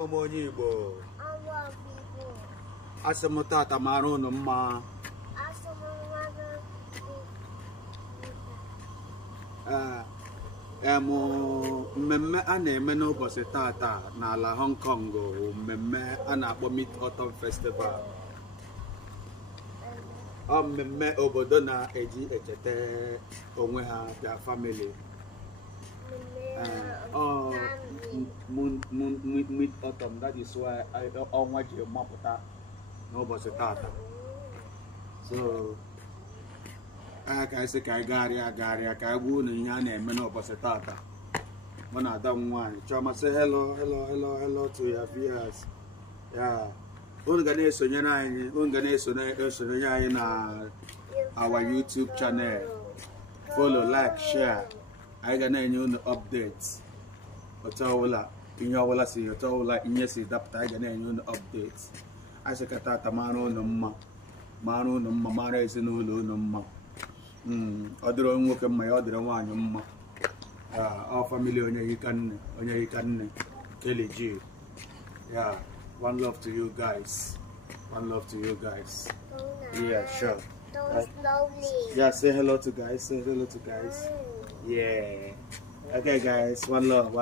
Onye Igbo asịmụtata mara unu mma. Mmemme a na-eme n'ụbọchị tata n'ala Hong Kong bụ mmemme a na-akpọ Mid-Autumn Festival. Ọ mmemme obodo na-eji echeta onwe ha, their family. Mid-Autumn, that is why ọnwa ji mapụta n'ụbọchị tata. So ka isi ka agagharịa ka agwa unu ihe a na-eme n'ụbọchị tata. Mụ na ada m nwaanyị Chioma, say hello to your viewers. Unu ga na-esonyere anyị, anyị na our YouTube channel. Follow, like, share. Anyị ga na-enye unu updates. Otu ọbụla ihe ọbụla si otu ọbụla ihe si dapụta, anyị ga na-enye unu updates. Anyị sị ka tata mara unu mma, mara ezinụlọ unu mma. Ọ dịrị nwoke mma ya, ọ dịrị nwaanyị mma. Our family onye hika nne Kelly G. One love to you guys. Yeah, sure. Yeah, say hello to guys. Yeah. Okay, guys. One love.